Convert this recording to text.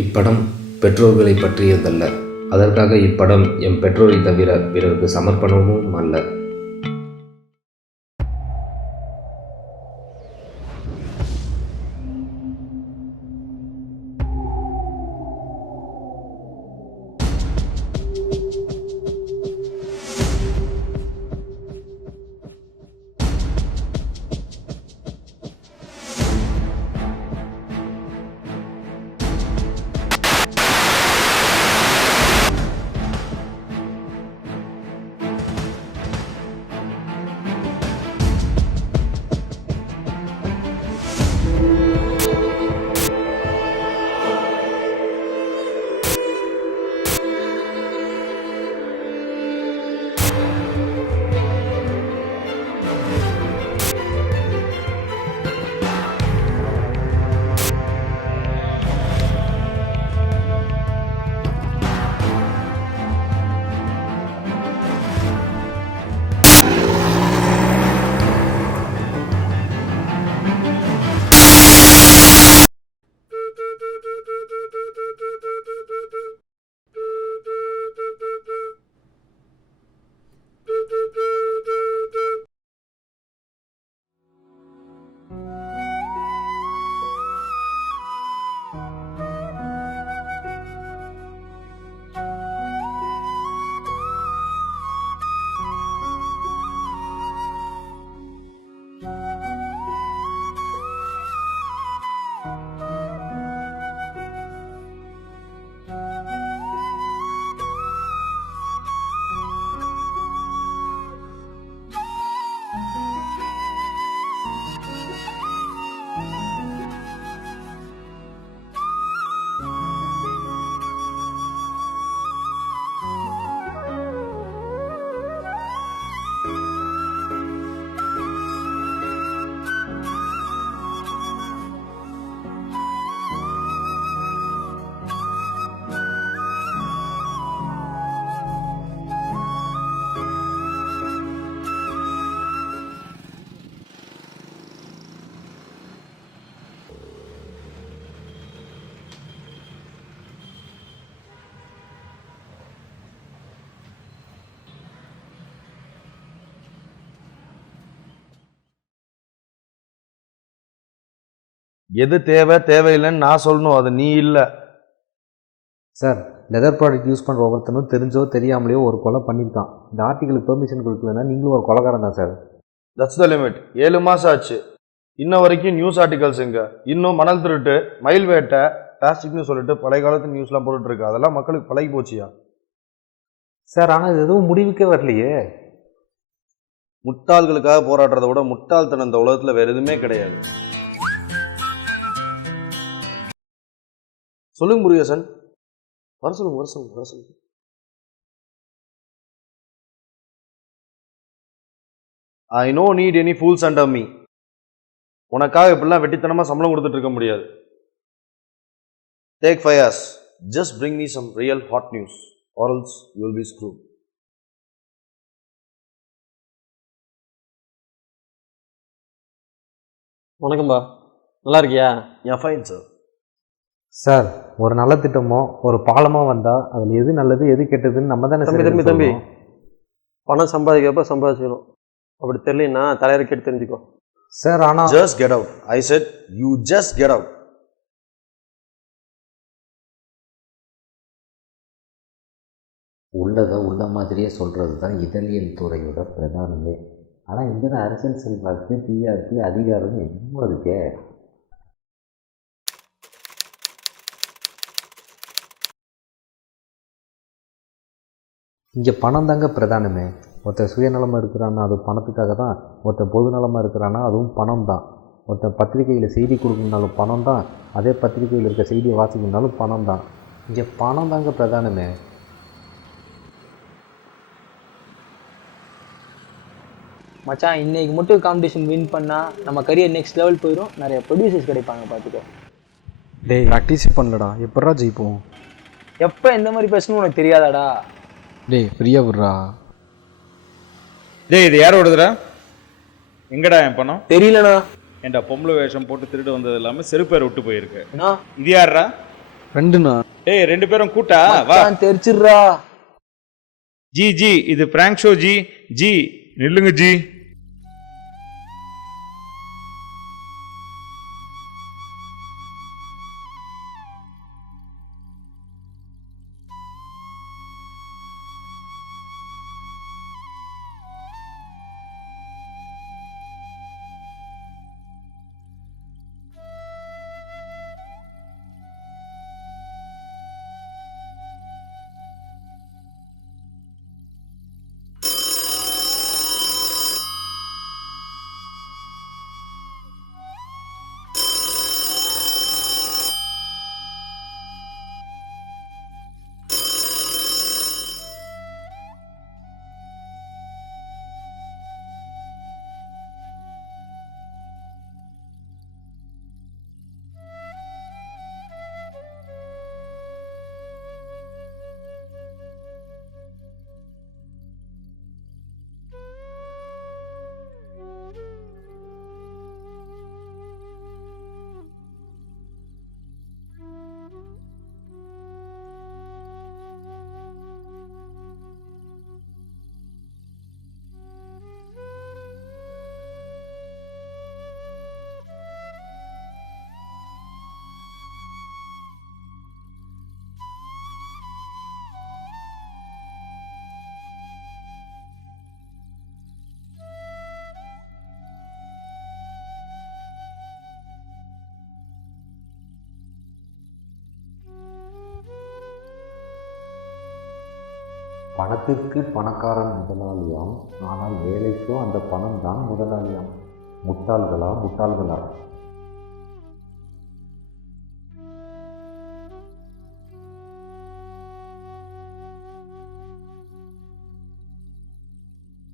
இப்படம் பெற்றோர்களை பற்றியதல்ல. அதற்காக இப்படம் என் பெற்றோரை தவிர பிறருக்கு சமர்ப்பணமும் அல்ல. எது தேவை தேவையில்லைன்னு நான் சொல்லணும், அது நீ இல்லை. சார், லெதர் ப்ராடக்ட் யூஸ் பண்ணுற ஒவ்வொருத்தனும் தெரிஞ்சோ தெரியாமலையோ ஒரு கொலை பண்ணியிருக்கான். இந்த ஆர்டிகளுக்கு பெர்மிஷன் கொடுக்கலன்னா நீங்களும் ஒரு கொலைகாரன் தான் சார். That's the limit. 7 மாதம் ஆச்சு, இன்ன வரைக்கும் நியூஸ் ஆர்டிகல்ஸ் எங்க? இன்னும் மணல் திருட்டு, மயில் வேட்டை, பிளாஸ்டிக்னு சொல்லிட்டு பழைய காலத்து நியூஸ்லாம் போட்டுட்டு இருக்கு. அதெல்லாம் மக்களுக்கு பழகி போச்சியா சார்? ஆனால் இது எதுவும் முடிவுக்கே வரலையே. முட்டாள்களுக்காக போராடுறத விட முட்டாள்தனம் இந்த உலகத்தில் வேற எதுவுமே கிடையாது. சொல்லுங்க முருகேசன், வர சொல்லுங்க. I no need any fools under me. உனக்காக இப்படிலாம் வெட்டித்தனமா சம்பளம் கொடுத்துட்டு இருக்க முடியாது. Take 5 hours. Just bring me some real hot news or else you will be screwed. வணக்கம்பா, நல்லா இருக்கியா? Yeah, fine sir. சார், ஒரு நல்ல திட்டமோ ஒரு பாலமோ வந்தால் அதில் எது நல்லது எது கெட்டதுன்னு நம்ம தானே தம்பி பணம் சம்பாதிக்கிறப்ப சம்பாதிச்சுக்கணும். அப்படி தெரியலன்னா தலைவரை கேட்டு தெரிஞ்சுக்கோ சார். ஆனால் Just get out. I said you just get out. உள்ளதை உள்ள மாதிரியே சொல்கிறது தான் இதழியல் துறையோட பிரதானமே. ஆனால் இந்த அரசியல் செல்வாக்கு, டிஆர்பி, அதிகாரம் என்னமோ இருக்கே. இங்கே பணம் தாங்க பிரதானமே. ஒருத்தர் சுயநலமாக இருக்கிறான்னா அது பணத்துக்காக தான். ஒருத்தர் பொதுநலமாக இருக்கிறான்னா அதுவும் பணம் தான். ஒருத்தர் பத்திரிகையில் செய்தி கொடுக்கணுன்னாலும் பணம் தான். அதே பத்திரிகையில் இருக்க செய்தியை வாசிக்கணுன்னாலும் பணம் தான். இங்கே பணம் தாங்க பிரதானமே. மச்சான், இன்னைக்கு மட்டும் காம்படிஷன் வின் பண்ணால் நம்ம கரியர் நெக்ஸ்ட் லெவல் போயிடும். நிறைய ப்ரொடியூசர்ஸ் கிடைப்பாங்க, பார்த்துக்கோ. டேய், ப்ராக்டிஸே பண்ணலடா, எப்படா ஜெயிப்போம்? எப்போ எந்த மாதிரி பேசணும் உனக்கு தெரியாதாடா? டேய், ஃப்ரீயாக விட்றா. டேய், இது யாரோடதுடா? எங்கடா என் பணம்? தெரியலண்ணா. ஏன்டா பொம்பளை வேஷம் போட்டு திருடு வந்தது இல்லாமல் செருப்பேர் விட்டு போயிருக்கு. அண்ணா, இது யாரா? ஃப்ரெண்டுண்ணா. ஏய் 2 பேரும் கூட்டா வா. மச்சான் தெரிச்சிடுறா. ஜி ஜி இது பிராங்க் ஷோ ஜி. ஜி நில்லுங்க ஜி. பணத்திற்கு பணக்காரன் முதலாளியாம், ஆனால் வேலைக்கோ அந்த பணம் தான் முதலாளியாம். முட்டாள்களா முட்டாள்களா?